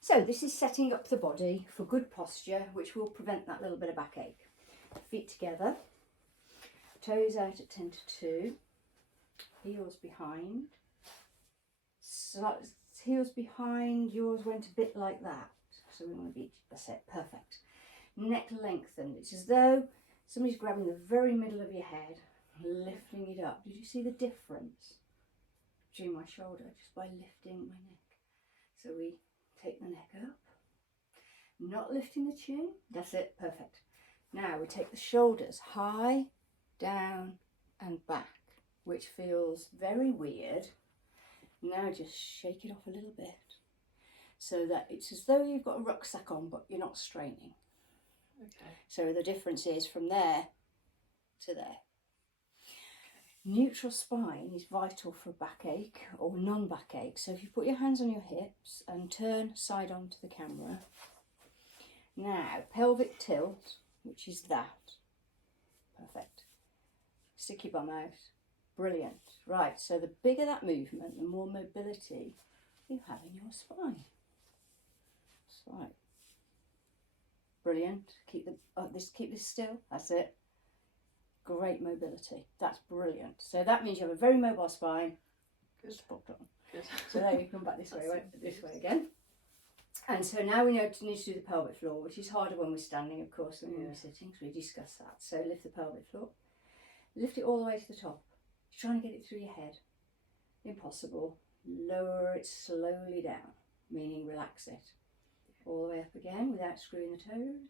So this is setting up the body for good posture, which will prevent that little bit of backache. Feet together, toes out at 10 to 2, heels behind. So heels behind, yours went a bit like that. So we want to be, that's it, perfect. Neck lengthened. It's as though somebody's grabbing the very middle of your head, lifting it up. Did you see the difference between my shoulder just by lifting my neck? So we take the neck up, not lifting the chin. That's it, perfect. Now we take the shoulders high, down and back, which feels very weird. Now just shake it off a little bit so that it's as though you've got a rucksack on but you're not straining. Okay. So the difference is from there to there. Neutral spine is vital for backache or non-backache. So if you put your hands on your hips and turn side on to the camera. Now, pelvic tilt, which is that. Perfect. Stick your bum out. Brilliant. Right, so the bigger that movement, the more mobility you have in your spine. That's right. Brilliant. Keep this still. That's it. Great mobility. That's brilliant. So that means you have a very mobile spine. Good. Spot on. Good. So now you come back this way, this way again. And so now we need to do the pelvic floor, which is harder when we're standing, of course, than when we're sitting. So we discuss that. So lift the pelvic floor. Lift it all the way to the top. You're trying to get it through your head. Impossible. Lower it slowly down, meaning relax it. All the way up again without screwing the toes.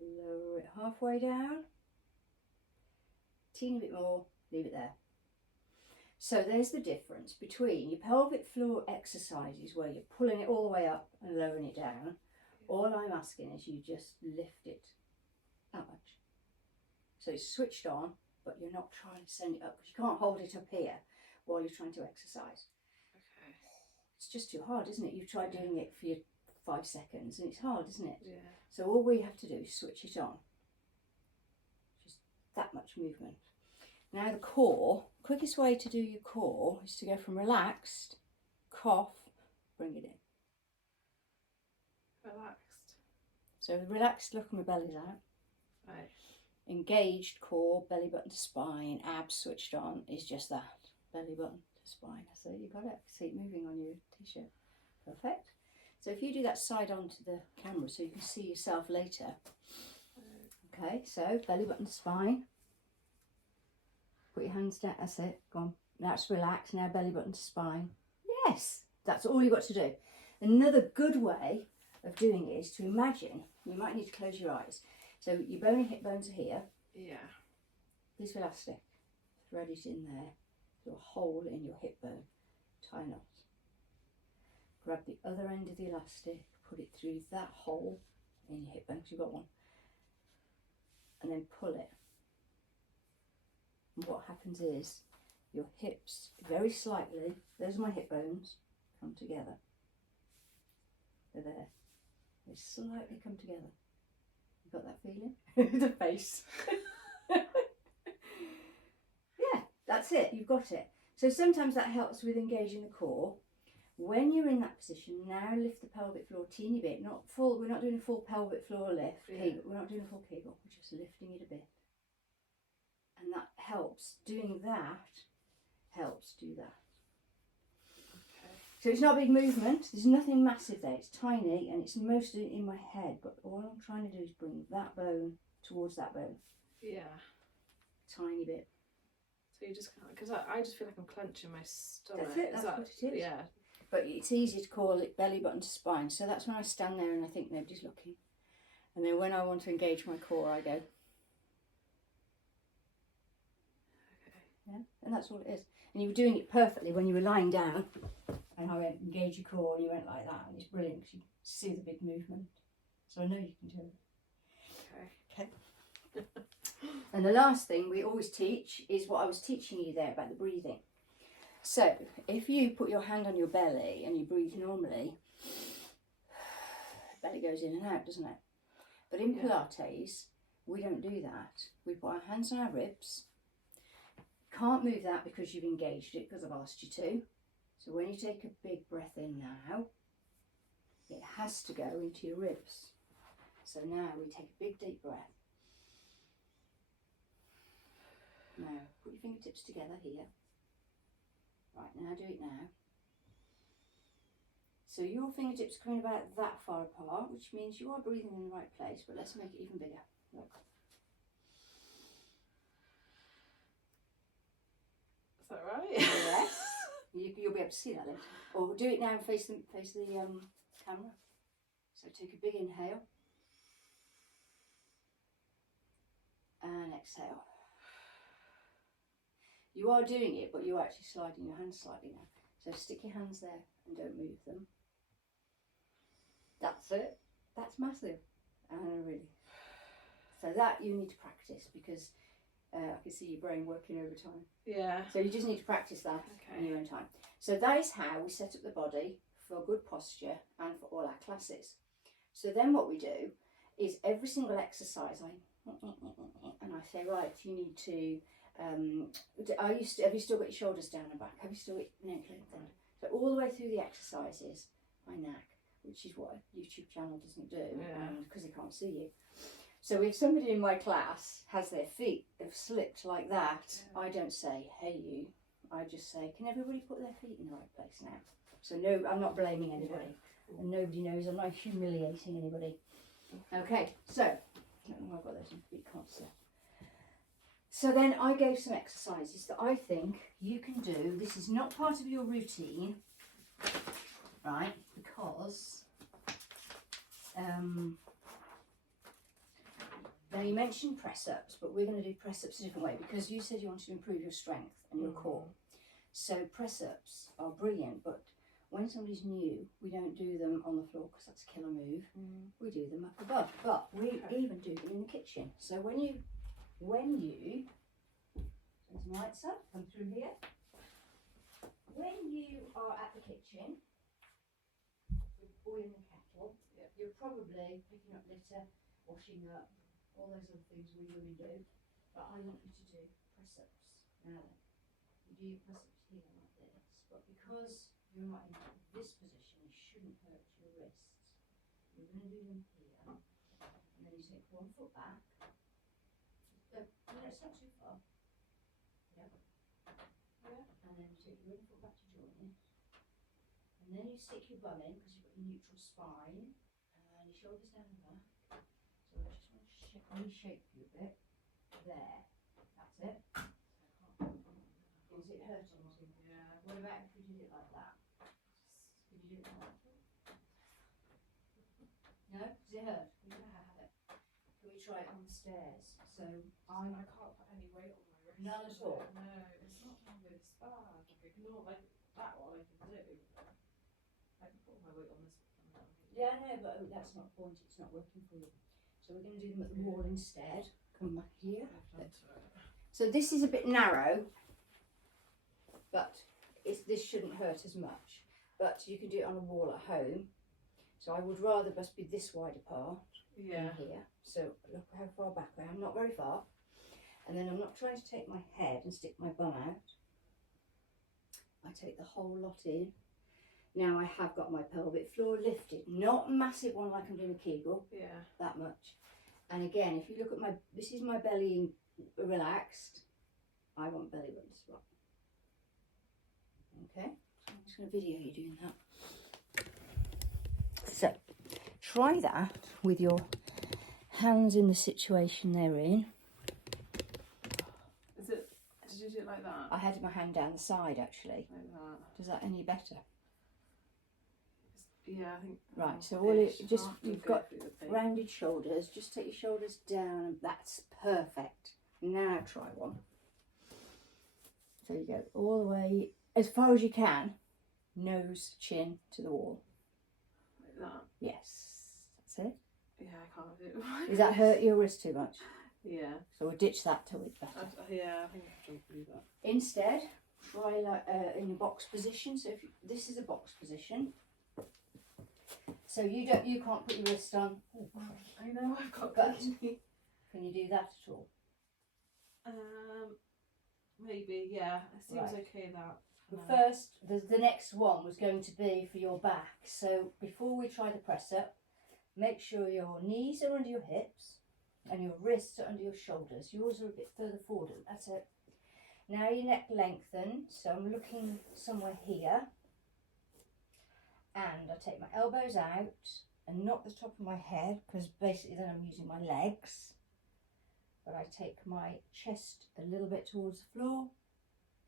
Lower it halfway down. Teeny bit more, leave it there. So there's the difference between your pelvic floor exercises where you're pulling it all the way up and lowering it down. All I'm asking is you just lift it that much. So it's switched on, but you're not trying to send it up because you can't hold it up here while you're trying to exercise. Okay. It's just too hard, isn't it? You've tried doing it for your 5 seconds and it's hard, isn't it? Yeah. So all we have to do is switch it on. Just that much movement. Now the core, quickest way to do your core is to go from relaxed, cough, bring it in. Relaxed. So the relaxed look, my belly's out. Right. Engaged core, belly button to spine, abs switched on is just that. Belly button to spine. So you got it. See it moving on your t-shirt. Perfect. So if you do that side on to the camera so you can see yourself later. Okay, so belly button to spine. Put your hands down, that's it, go on. Now it's relaxed, now belly button to spine. Yes, that's all you've got to do. Another good way of doing it is to imagine, you might need to close your eyes. So your bony hip bones are here. Yeah. Piece of elastic, thread it in there, do a hole in your hip bone, tie a knot. Grab the other end of the elastic, put it through that hole in your hip bone, because you've got one. And then pull it. And what happens is your hips very slightly, those are my hip bones, come together. They're there. They slightly come together. You got that feeling? The face. Yeah, that's it. You've got it. So sometimes that helps with engaging the core. When you're in that position, now lift the pelvic floor a teeny bit. Not full. We're not doing a full pelvic floor lift. Yeah. We're not doing a full kegel. We're just lifting it a bit. And that helps. Doing that helps do that. Okay. So it's not a big movement. There's nothing massive there. It's tiny and it's mostly in my head. But all I'm trying to do is bring that bone towards that bone. Yeah. Tiny bit. So you just kind of, because I just feel like I'm clenching my stomach. That's it. That's what it is. Yeah. But it's easy to call it belly button to spine. So that's when I stand there and I think nobody's looking. And then when I want to engage my core, I go. Yeah, and that's all it is. And you were doing it perfectly when you were lying down, and I went engage your core, and you went like that, and it's brilliant because you see the big movement. So I know you can do it. Okay. And the last thing we always teach is what I was teaching you there about the breathing. So if you put your hand on your belly and you breathe normally, belly goes in and out, doesn't it? But in Pilates, we don't do that. We put our hands on our ribs. Can't move that because you've engaged it because I've asked you to. So when you take a big breath in now, has to go into your ribs. So now we take a big deep breath. Now put your fingertips together here. Right, now do it now. So your fingertips are coming about that far apart, which means you are breathing in the right place, but let's make it even bigger. Look. Is that right? Yes. You'll be able to see that then. Or do it now and face the camera. So take a big inhale. And exhale. You are doing it, but you're actually sliding your hands slightly now. So stick your hands there and don't move them. That's it. That's massive. And really. So that you need to practice, because I can see your brain working overtime. Yeah. So you just need to practice that in your own time. So that is how we set up the body for good posture and for all our classes. So then what we do is every single exercise and I say, right, you need to have you still got your shoulders down and back? Have you still got your neck lengthened? So all the way through the exercises, I nag, which is what a YouTube channel doesn't do, because they can't see you. So if somebody in my class has their feet have slipped like that, I don't say, hey you, I just say, can everybody put their feet in the right place now? So no, I'm not blaming anybody, and nobody knows I'm not humiliating anybody. Okay, so, I've got those in feet, can't see. So then I gave some exercises that I think you can do. This is not part of your routine, right, because now you mentioned press-ups, but we're going to do press-ups a different way, because you said you wanted to improve your strength and your core. So press-ups are brilliant, but when somebody's new, we don't do them on the floor because that's a killer move. We do them up above, but we even do them in the kitchen. So when you turn some lights up, come through here. When you are at the kitchen, boiling the kettle, you're probably picking up litter, washing up, all those other things we women do. But I want you to do press-ups. Now then, you do your press-ups here like this, but because you're not in this position, you shouldn't hurt your wrists. You're going to do them here, and then you take one foot back. No, it's not too far. Yeah. And then you take your other foot back to join it. And then you stick your bum in, because you've got your neutral spine, and your shoulders down the back. So I just want to reshape you a bit. There. That's it. Is it hurting? Yeah. What about if we did it like that? Could you do it like that? No? Does it hurt? We never have it. Can we try it on the stairs? So I can't put any weight on my wrist. None at all? No, it's not this bad. Like I can all, like that one I can do. I can put my weight on this one. yeah, no, but that's not the point. It's not working for you. So we're going to do them at the wall instead. Come back here. So this is a bit narrow, but this shouldn't hurt as much. But you can do it on a wall at home. So I would rather just be this wide apart in here. So look how far back I am. Not very far. And then I'm not trying to take my head and stick my bum out. I take the whole lot in. Now I have got my pelvic floor lifted. Not a massive one like I'm doing a Kegel. Yeah. That much. And again, if you look at this is my belly relaxed. I want belly button as well. Okay, so I'm just going to video you doing that. So, try that with your hands in the situation they're in. Did you do it like that? I had my hand down the side actually. Like that. Does that any better? Yeah, I think. Right, so all you've got rounded shoulders. Just take your shoulders down, and that's perfect. Now try one. So you go all the way as far as you can, nose, chin to the wall. Like that. Yes, that's it. Yeah, I can't do it. Does that hurt your wrist too much? Yeah. So we'll ditch that till it's better. Yeah, I think I've done do that. Instead, try like in a box position. So if this is a box position. So you can't put your wrist on. Oh, I know I've got but can you do that at all? Maybe, yeah. It seems Right. okay that. But first, the next one was going to be for your back. So before we try the press up, make sure your knees are under your hips and your wrists are under your shoulders. Yours are a bit further forward. That's it. Now your neck lengthened. So I'm looking somewhere here. And I take my elbows out and not the top of my head, because basically then I'm using my legs. But I take my chest a little bit towards the floor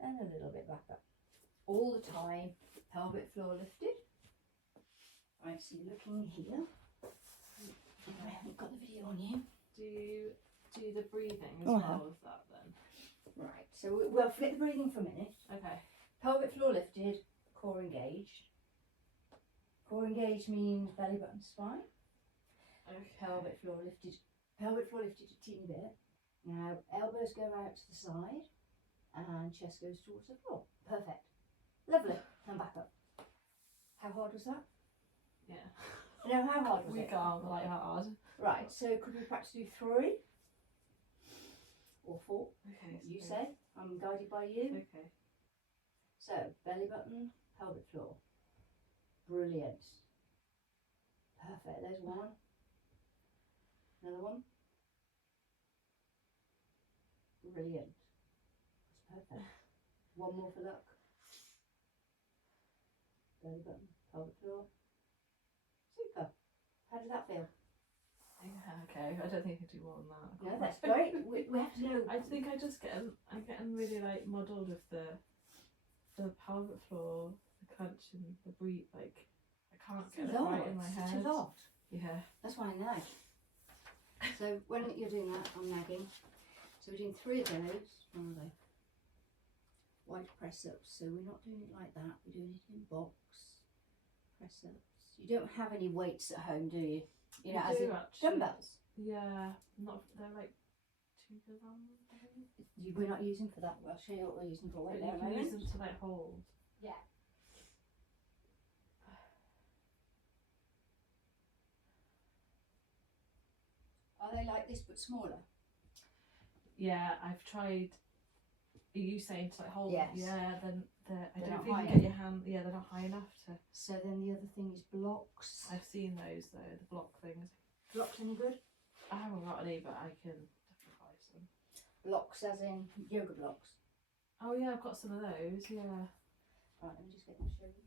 and a little bit back up. All the time, pelvic floor lifted. Right, so you're looking here. I haven't got the video on you. Do you do the breathing as Oh, well as that then? Right, so we'll forget the breathing for a minute. Okay. Pelvic floor lifted, core engaged. Core engaged means belly button spine. Okay. Pelvic floor lifted a teeny bit. Now elbows go out to the side and chest goes towards the floor. Perfect. Lovely. And back up. How hard was that? Yeah. No, how hard was We it? can't like hard. Right, so could we perhaps do 3 or 4? Okay. You say. I'm guided by you. Okay. So, belly button, pelvic floor. Brilliant. Perfect. There's one. Another one. Brilliant. That's perfect. One more for luck. Belly button, pelvic floor. Super. How did that feel? Yeah, okay. I don't think I can do more than that. No, that's great. We have to know. I think I'm getting really like muddled with the pelvic floor, the crunch and the breathe. Like I can't get it right in my head. It's a lot. Yeah. That's why I nag. So when you're doing that, I'm nagging. So we're doing 3 of those. Where are they? Wide press ups. So we're not doing it like that. We're doing it in box press ups. You don't have any weights at home, do you? You know, as in dumbbells. Yeah, they're like 2 kilograms. I think. We're not using for that. I'll show you what we're using for weight But there. you can use them to like hold. Yeah. Are they like this but smaller? Yeah, I've tried. Are you saying to like hold? Yes. Yeah, then I They're don't not think high you can get your hand. Yeah, they're not high enough to. So then the other thing is blocks. I've seen those though, the block things. Blocks any good? I haven't got any, but I can definitely buy some. Blocks as in yoga blocks. Oh yeah, I've got some of those. Yeah. Right, let me just get them to show you.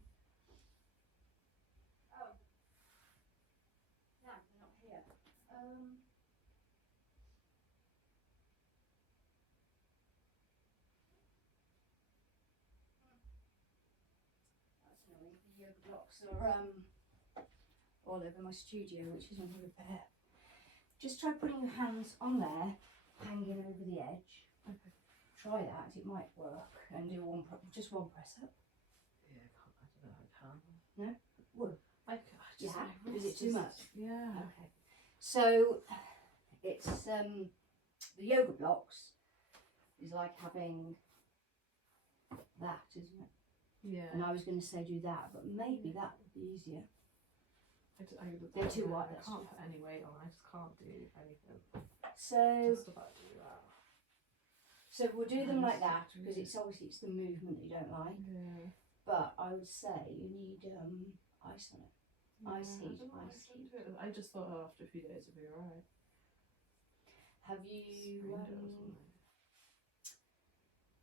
Oh. No, they're not here. That's annoying. The yoga blocks are all over my studio, which is under repair. Just try putting your hands on there, hanging over the edge. Okay. Try that, it might work. And do just one press up. Yeah, I don't know if I can. No? Would. Just Yeah? my Is it wrist too much? Yeah. Okay. So it's the yoga blocks is like having that, isn't it? Yeah. And I was going to say do that, but maybe that would be easier. They're too wide. I can't put any weight on. I just can't do anything. So Just about to do that. so we'll do them like that because it's obviously it's the movement that you don't like. Yeah. But I would say you need ice on it. Ice Yeah, heat, I don't know, ice heat. I just thought after a few days it'd be alright. Have you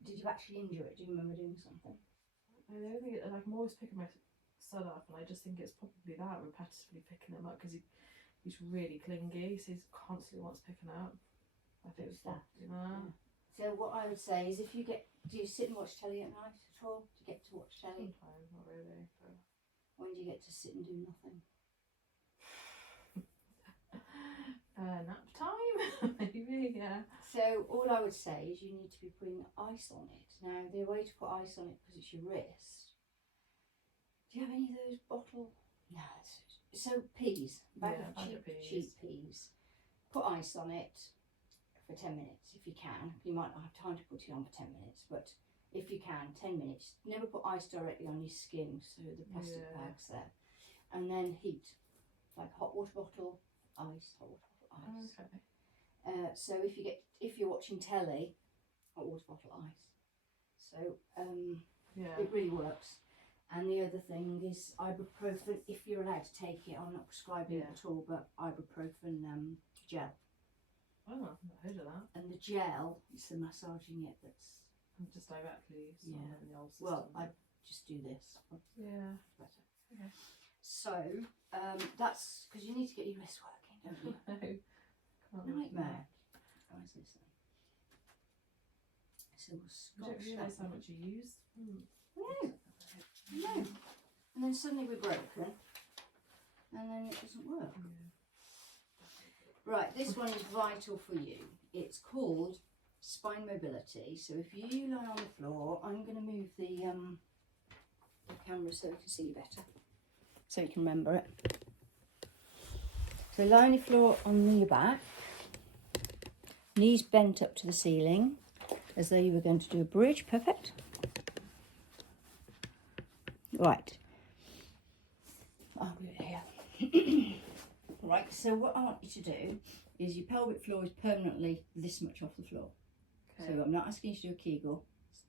did you actually injure it? Do you remember doing something? I don't think like I'm always picking my son up, and I just think it's probably that repetitively picking him up because he's really clingy, so he's constantly wants picking up. I think it's that, you know. Yeah. So what I would say is, if you do you sit and watch telly at night at all? Do you get to watch telly? Sometimes, not really. But... When do you get to sit and do nothing? Nap time, maybe. Yeah. So all I would say is you need to be putting ice on it. Now the way to put ice on it, because it's your wrist. Do you have any of those bottle? No. So peas, bag of cheap peas. Put ice on it for 10 minutes if you can. You might not have time to put it on for 10 minutes, but if you can, 10 minutes. Never put ice directly on your skin, so the plastic bag's there. And then heat, like hot water bottle, ice, hot water bottle, ice. Okay. So if you're watching telly, hot water bottle, ice. So Yeah. It really works. And the other thing is ibuprofen, if you're allowed to take it. I'm not prescribing it at all, but ibuprofen gel. Oh, I've not heard of that. And the gel, it's the massaging it that's... And just directly Yeah. in the old system. Well, I just do this. Yeah. Better. Okay. So, that's... Because you need to get your wrist working, don't you? No. Can't Nightmare. Honestly. So we'll I scotch don't realise that how one. much you use. No. And then suddenly we're broken. And then it doesn't work. Right, this one is vital for you. It's called spine mobility. So if you lie on the floor, I'm going to move the camera so you can see better. So you can remember it. So lie on your floor on your back. Knees bent up to the ceiling as though you were going to do a bridge. Perfect. Right. I'll do it here. Right, so what I want you to do is your pelvic floor is permanently this much off the floor. Okay. So I'm not asking you to do a Kegel.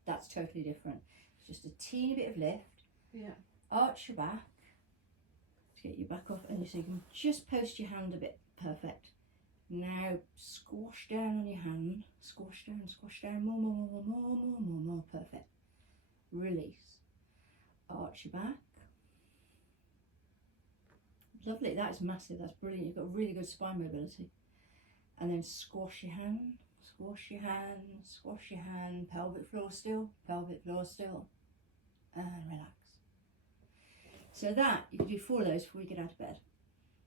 That's totally different. It's just a teeny bit of lift. Yeah. Arch your back to get your back off, and so you can just post your hand a bit. Perfect. Now squash down on your hand. Squash down. More. Perfect. Release. Arch your back. Lovely, that is massive, that's brilliant. You've got really good spine mobility. And then squash your hand, pelvic floor still, and relax. So that, you can do 4 of those before you get out of bed.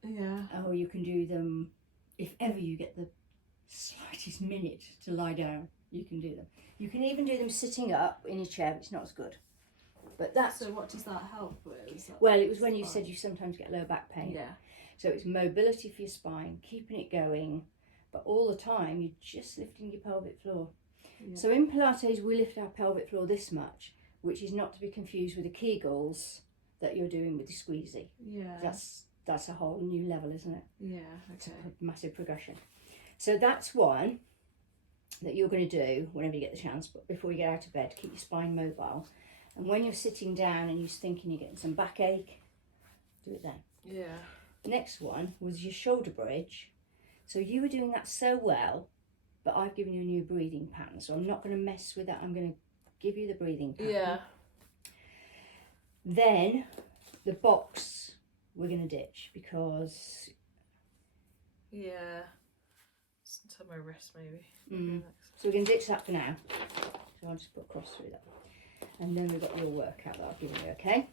Yeah. Or you can do them, if ever you get the slightest minute to lie down, you can do them. You can even do them sitting up in your chair, but it's not as good. But that's... So what does that help with? Well, it was when you said you sometimes get low back pain. Yeah. So it's mobility for your spine, keeping it going, but all the time you're just lifting your pelvic floor. Yeah. So in Pilates we lift our pelvic floor this much, which is not to be confused with the Kegels that you're doing with the squeezy. Yeah. That's a whole new level, isn't it? Yeah. It's Okay. a massive progression. So that's one that you're going to do whenever you get the chance, but before you get out of bed, keep your spine mobile. And when you're sitting down and you're thinking you're getting some backache, do it then. Yeah. Next one was your shoulder bridge. So you were doing that so well, but I've given you a new breathing pattern, so I'm not going to mess with that. I'm going to give you the breathing pattern. Yeah. Then the box we're going to ditch because... Yeah. Until my wrist maybe. So we're going to ditch that for now. So I'll just put a cross through that. And then we've got your workout that I've given you, okay?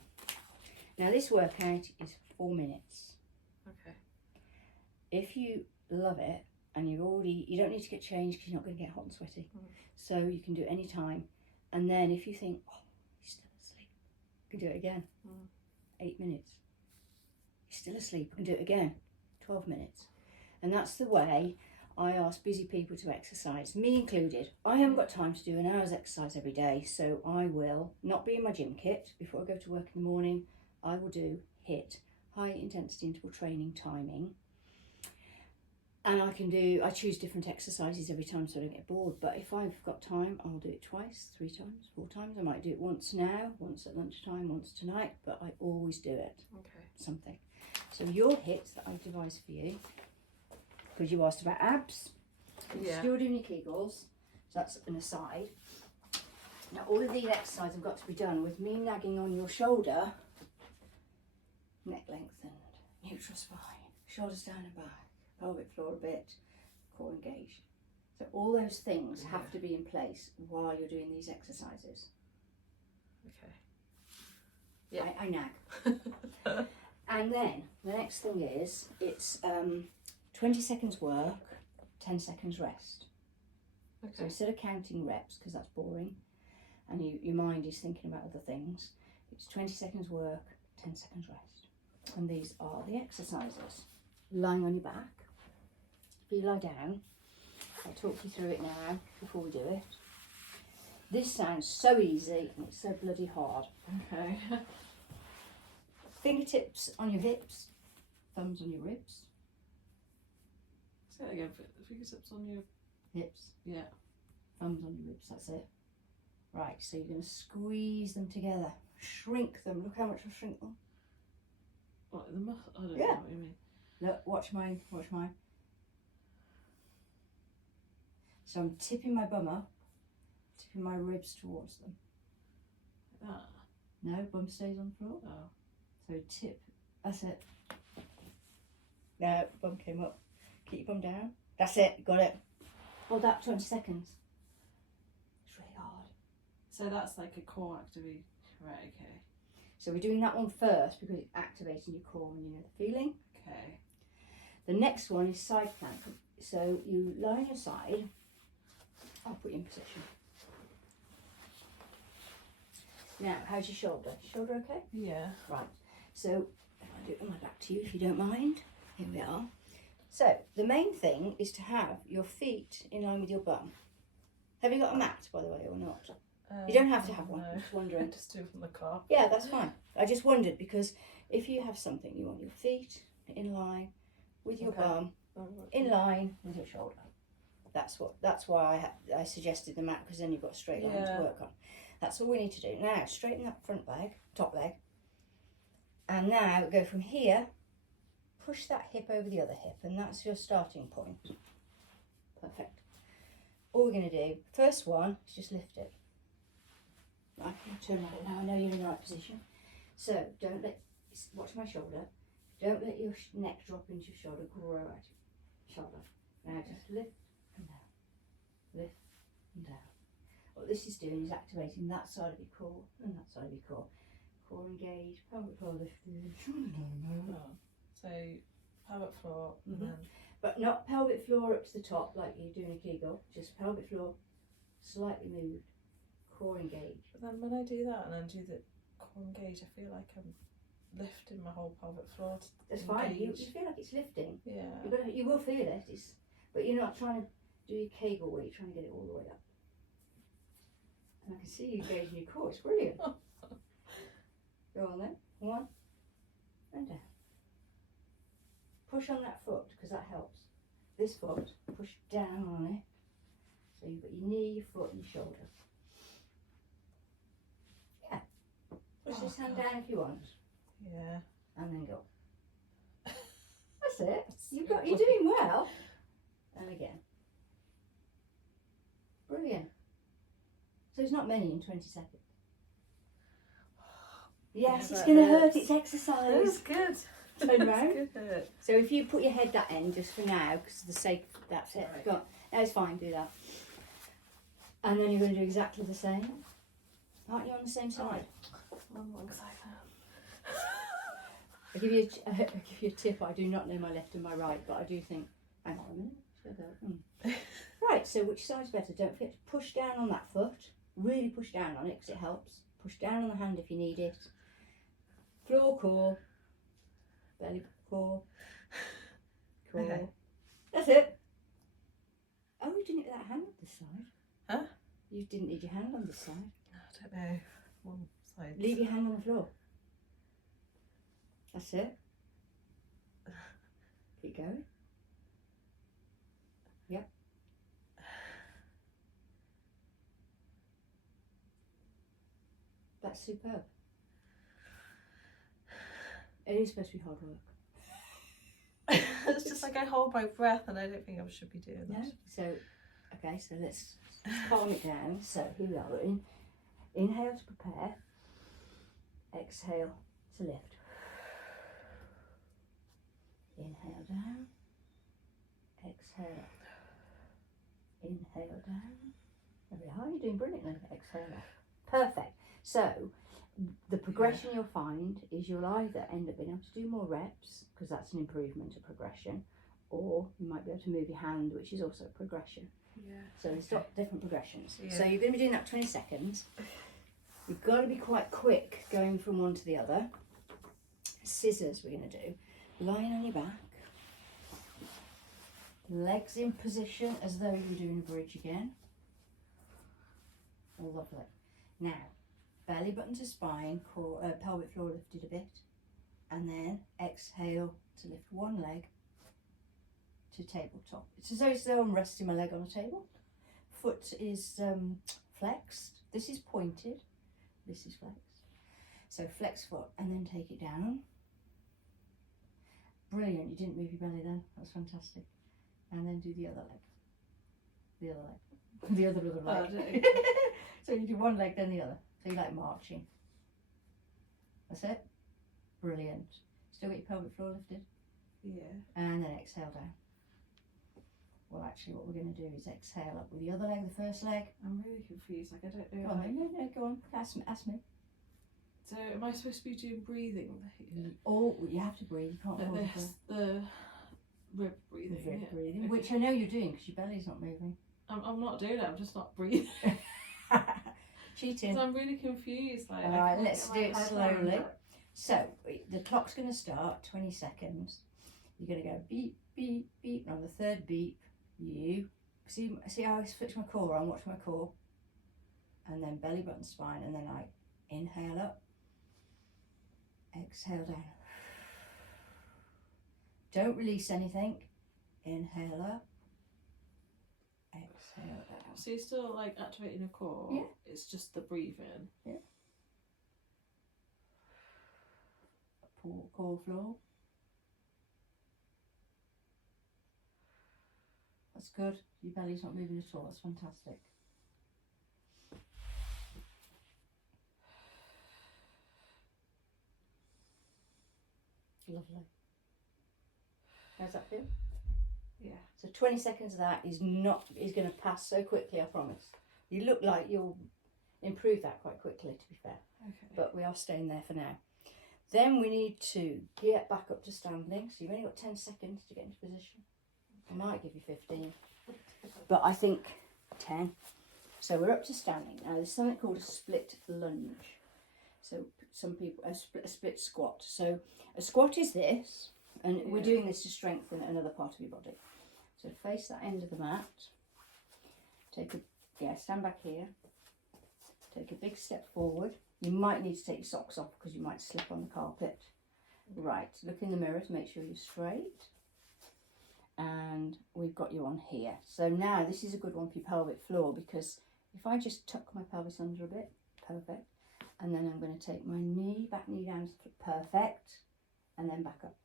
Now this workout is 4 minutes. Okay. If you love it and you don't need to get changed because you're not going to get hot and sweaty. So you can do it any time. And then if you think, oh, he's still asleep, you can do it again. 8 minutes. He's still asleep, I can do it again. 12 minutes. And that's the way I ask busy people to exercise, me included. I haven't got time to do an hour's exercise every day, so I will not be in my gym kit before I go to work in the morning. I will do HIIT, high intensity interval training timing. And I choose different exercises every time so I don't get bored. But if I've got time, I'll do it twice, 3 times, 4 times. I might do it once now, once at lunchtime, once tonight, but I always do it. Okay. Something. So your HIITs that I've devised for you, because you asked about abs, you're still doing your Kegels, so that's an aside. Now all of these exercises have got to be done with me nagging on your shoulder, neck lengthened, neutral spine, shoulders down and back, pelvic floor a bit, core engaged. So all those things have to be in place while you're doing these exercises. Okay. Yeah. I nag. And then the next thing is, it's 20 seconds work, 10 seconds rest. Okay. So instead of counting reps, because that's boring, and your mind is thinking about other things, it's 20 seconds work, 10 seconds rest. And these are the exercises. Lying on your back. If you lie down, I'll talk you through it now before we do it. This sounds so easy and it's so bloody hard. Okay. Fingertips on your hips, thumbs on your ribs. Say that again. Fingertips on your Hips, yeah. thumbs on your ribs, that's it. Right, so you're going to squeeze them together, shrink them. Look how much I've shrink them. What, the muscle? I don't Yeah. know what you mean. Look, watch mine, watch mine. So I'm tipping my bum up, tipping my ribs towards them. Like that? No, bum stays on the floor. Oh. So tip, that's it. No, bum came up. Keep your bum down. That's it, got it. Hold that 20 seconds. It's really hard. So that's like a core activity. Right, okay. So we're doing that one first because it's activating your core and you know the feeling. Okay. The next one is side plank. So you lie on your side. I'll put you in position. Now, how's your shoulder? Shoulder okay? Yeah. Right. So if I do it on my back to you, if you don't mind. Here we are. So the main thing is to have your feet in line with your bum. Have you got a mat, by the way, or not? You don't have to have one. No. I'm just wondering. Just do it from the car. Yeah, that's fine. I just wondered because if you have something, you want your feet in line with your Okay. bum, in line with your shoulder. That's why I suggested the mat, because then you've got a straight line Yeah. to work on. That's all we need to do. Now straighten that front leg, top leg, and now go from here. Push that hip over the other hip, and that's your starting point. Perfect. All we're going to do, first one, is just lift it. Right, turn around now. I know you're in the right position. So don't let, watch my shoulder. Don't let your neck drop into your shoulder. Grow out your shoulder. Now just lift and down. Lift and down. What this is doing is activating that side of your core and that side of your core. Core engaged, pelvic floor lifted, shoulder down. Oh. So pelvic floor, and Mhm. then But not pelvic floor up to the top like you're doing a Kegel. Just pelvic floor slightly moved. Core engaged. but then when I do that and then do the core engage, I feel like I'm lifting my whole pelvic floor. That's fine. You Engage. feel like it's lifting. Yeah. You will feel it. But you're not trying to do your Kegel where you're trying to get it all the way up. And I can see you engaging your core. It's brilliant. Go on then. 1 and down. Push on that foot because that helps. This foot, push down on it. So you've got your knee, your foot, and your shoulder. Yeah. Push this hand down if you want, Yeah. and then go. That's it. You're doing well. And again. Brilliant. So it's not many in 20 seconds. Yes, Yeah, it's that going to hurt. hurts. It's exercise. That was good. Turn round. Good. So if you put your head that end just for now, because of the sake, that's it. Right. Go on. No, it's fine, do that. And then you're going to do exactly the same. Aren't you on the same side? On one side now. I'll give you a tip. I do not know my left and my right, but I do think, hang on a minute. Should I go? Right, so which side's better? Don't forget to push down on that foot. Really push down on it because it helps. Push down on the hand if you need it. Floor, core. Belly, core. Core. Okay. That's it. Oh, you didn't need that hand on this side. Huh? You didn't need your hand on this side. I don't know. One side. Leave your hand on the floor. That's it. Keep going. Yep. That's superb. It is supposed to be hard work. It's just like I hold my breath and I don't think I should be doing No? that. So, okay, so let's calm it down. So here we are. We're in. Inhale to prepare. Exhale to lift. Inhale down. Exhale. Inhale down. There we are. You're doing brilliantly. Exhale up. Perfect. So the progression you'll find is you'll either end up being able to do more reps, because that's an improvement, a progression, or you might be able to move your hand, which is also a progression. Yeah. So there's different progressions. Yeah. So you're going to be doing that 20 seconds. You've got to be quite quick going from one to the other. Scissors we're going to do. Lying on your back. Legs in position as though you were doing a bridge again. Lovely. Now, belly button to spine, core, pelvic floor lifted a bit. And then exhale to lift one leg to tabletop. It's as though I'm resting my leg on a table. Foot is flexed. this is pointed, this is flexed. So flex foot and then take it down. Brilliant, you didn't move your belly then, that's fantastic. And then do the other leg. The other leg. The other leg. So you do one leg, then the other. So you like marching. That's it. Brilliant. Still get your pelvic floor lifted. Yeah. And then exhale down. Well, actually, what we're going to do is exhale up with the other leg, the first leg. I'm really confused. Like, I don't know. Go on, no, go on. Ask me. So, am I supposed to be doing breathing here? Oh, you have to breathe. You can't hold the rib breathing. The rib yeah. breathing, Okay. which I know you're doing because your belly's not moving. I'm not doing it. I'm just not breathing. Cheating. So I'm really confused. Like, All I right, can't let's get do my it head around slowly. it. So the clock's going to start 20 seconds. You're going to go beep, beep, beep. And on the third beep, you see how I switch my core on, watch my core. And then belly button spine. And then I inhale up, exhale down. Don't release anything. Inhale up, exhale down. So you're still like activating your core? Yeah. It's just the breathing? Yeah. Core floor. That's good. Your belly's not moving at all. That's fantastic. Lovely. How's that feel? Yeah. So 20 seconds of that is going to pass so quickly, I promise. You look like you'll improve that quite quickly, to be fair. Okay. But we are staying there for now. Then we need to get back up to standing. So you've only got 10 seconds to get into position. I might give you 15, but I think 10. So we're up to standing. Now there's something called a split lunge. So some people, a split squat. So a squat is this, and we're doing this to strengthen another part of your body. So face that end of the mat. Stand back here. Take a big step forward. You might need to take your socks off because you might slip on the carpet. Right, look in the mirror to make sure you're straight. And we've got you on here. So now this is a good one for your pelvic floor, because if I just tuck my pelvis under a bit, perfect. And then I'm going to take my back knee down, perfect. And then back up.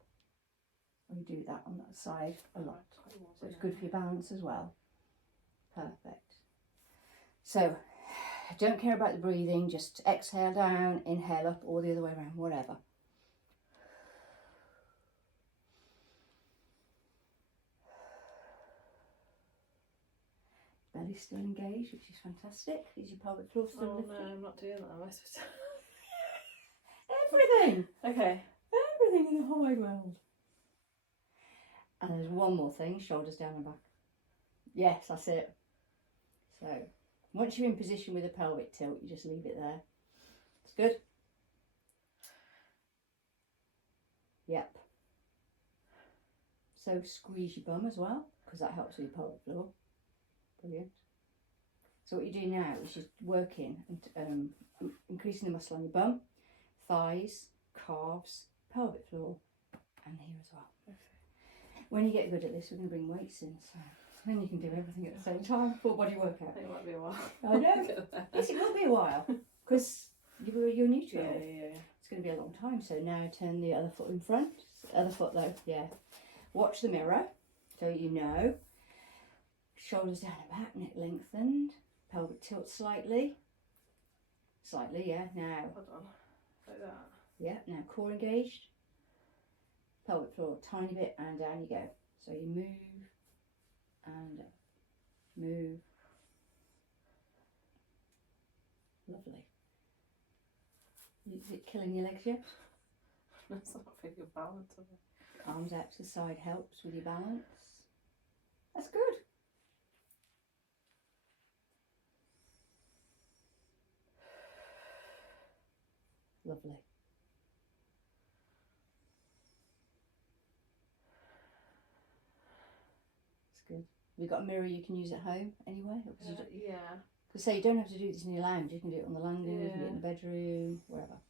We do that on that side a lot. So it's good for your balance as well. Perfect. So don't care about the breathing, just exhale down, inhale up, or the other way around, whatever. Belly's still engaged, which is fantastic. Is your pelvic floor still lifted? No, I'm not doing that. Am I supposed to? Everything! Okay. Everything in the whole wide world. And there's one more thing, shoulders down and back. Yes, that's it. So, once you're in position with a pelvic tilt, you just leave it there. It's good. Yep. So squeeze your bum as well, because that helps with your pelvic floor. Brilliant. So what you do now is just working and increasing the muscle on your bum, thighs, calves, pelvic floor, and here as well. Okay. When you get good at this, we're going to bring weights in, so then you can do everything at the same time. Full body workout. It might be a while. I know. Yes, it will be a while, because you're new to Yeah. it. It's going to be a long time. So now turn the other foot in front. Other foot though, yeah. Watch the mirror, so you know. Shoulders down and back, neck lengthened. Pelvic tilt slightly. Slightly, yeah. Now. Hold on. Like that. Yeah, now core engaged. Pelvic floor a tiny bit, and down you go. So you move and move. Lovely. Is it killing your legs yet? It's not very good balance, is it? Arms out to the side helps with your balance. That's good. Lovely. It's good. Have you got a mirror you can use at home anyway? Yeah. Because say you don't have to do this in your lounge, you can do it on the landing, you can do it in the bedroom, wherever.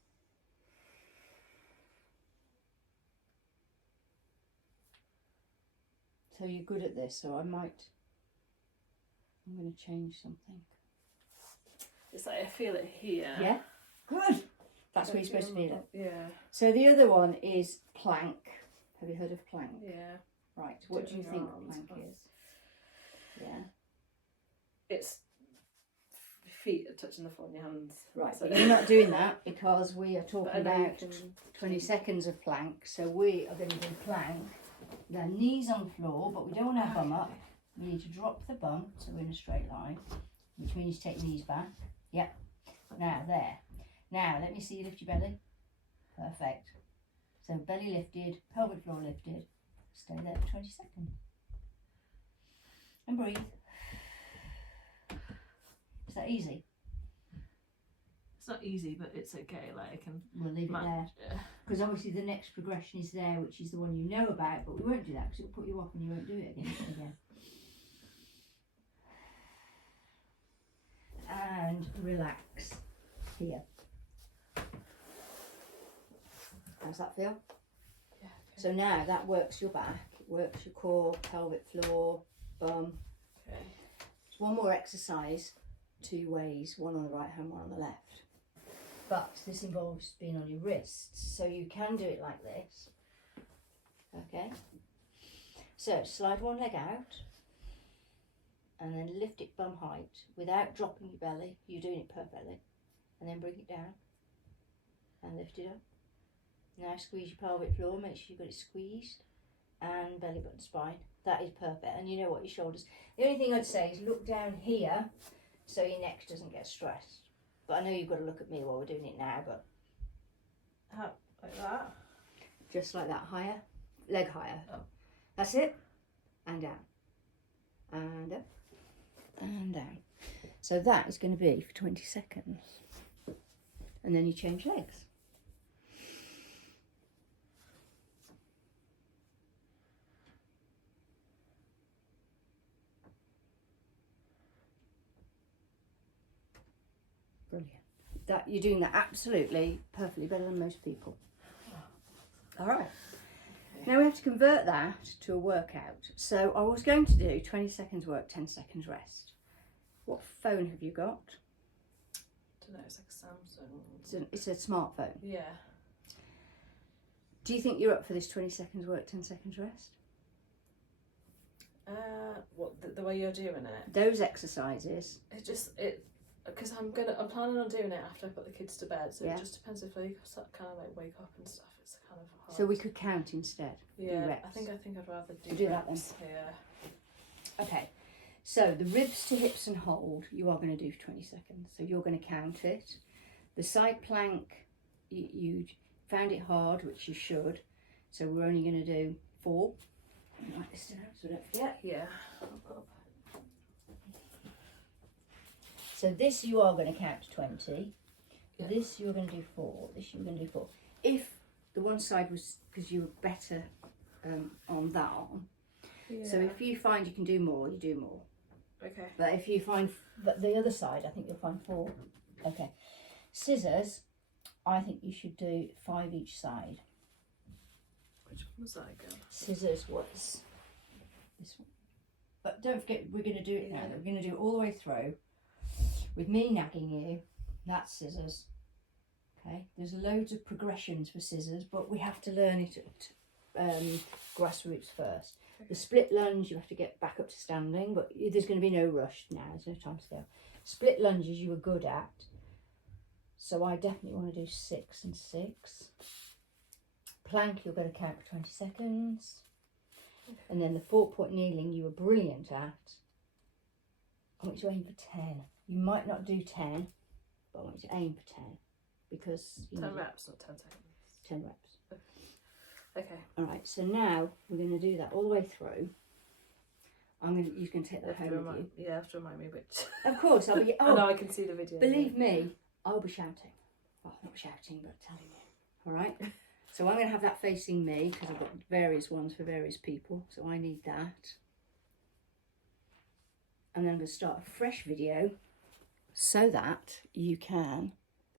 So you're good at this, so I'm going to change something. It's like I feel it here. Yeah, good. That's where you're supposed to feel it. Yeah. So the other one is plank. Have you heard of plank? Yeah. Right. What do you Doing think arms, plank but- is? Yeah. It's feet are touching the floor and your hands. Right. So- But you're not doing that because we are But talking I know you about can- 20 seconds of plank. So we are going to do plank. The knees on the floor, but we don't want to bum up. We need to drop the bum so we're in a straight line, which means you take knees back. Yep. Now there. Now let me see you lift your belly. Perfect. So belly lifted, pelvic floor lifted. Stay there for 20 seconds. And breathe. Is that easy? It's not easy, but it's okay. Like I can We'll leave it there. manage. Yeah. Because obviously the next progression is there, which is the one you know about, but we won't do that because it'll put you off and you won't do it again. And relax here. How's that feel? Yeah. Okay. So now that works your back, it works your core, pelvic floor, bum. Okay. It's one more exercise, 2 ways, one on the right hand, one on the left. But this involves being on your wrists, so you can do it like this. Okay. So slide one leg out and then lift it bum height without dropping your belly. You're doing it perfectly. And then bring it down and lift it up. Now squeeze your pelvic floor, make sure you've got it squeezed, and belly button spine. That is perfect. And you know what, your shoulders. The only thing I'd say is look down here so your neck doesn't get stressed. But I know you've got to look at me while we're doing it now, but How, like that? just like that, higher, leg higher. Oh. That's it. And down. And up. And down. So that is going to be for 20 seconds. And then you change legs. Brilliant. That you're doing that absolutely perfectly, better than most people. All right. Now we have to convert that to a workout. So I was going to do 20 seconds work, 10 seconds rest. What phone have you got? I don't know. It's like a Samsung. It's a smartphone. Yeah. Do you think you're up for this 20 seconds work, 10 seconds rest? What the way you're doing it? Those exercises. Because I'm planning on doing it after I put the kids to bed. So Yeah. it just depends if they kind of like wake up and stuff. It's kind of hard. So we could count instead. Yeah. reps. I think I'd rather do that then. reps. Yeah. Okay. So the ribs to hips and hold, you are going to do for 20 seconds. So you're going to count it. The side plank, you found it hard, which you should. So we're only going to do 4. Let me write this down so I don't forget. Yeah. So this you are going to count to 20. Yeah. This you're going to do 4. This you're going to do 4. If the one side was because you were better on that arm. Yeah. So if you find you can do more, you do more. Okay. But if you find that the other side, I think you'll find 4. Okay. Scissors, I think you should do 5 each side. Which one was that again? Scissors was this one. But don't forget, we're going to do it now. Yeah. We're going to do it all the way through with me nagging you. That's scissors. Okay. There's loads of progressions for scissors, but we have to learn it at grassroots first. The split lunge, you have to get back up to standing, but there's going to be no rush now. There's no time to go. Split lunges you were good at. So I definitely want to do 6 and 6. Plank, you're going to count for 20 seconds. And then the 4-point kneeling, you were brilliant at. I want you to aim for 10. You might not do 10, but I want you to aim for 10 because you 10 need reps, not 10 seconds. 10 reps. Okay. All right, so now we're going to do that all the way through. You can take that home with you. Yeah, you have to remind me which. Of course, I'll be. Oh, Oh, no, I can see the video. believe me, I'll be shouting. Well, not shouting, but telling you. All right. So I'm going to have that facing me because I've got various ones for various people. So I need that. And then I'm going to start a fresh video so that you can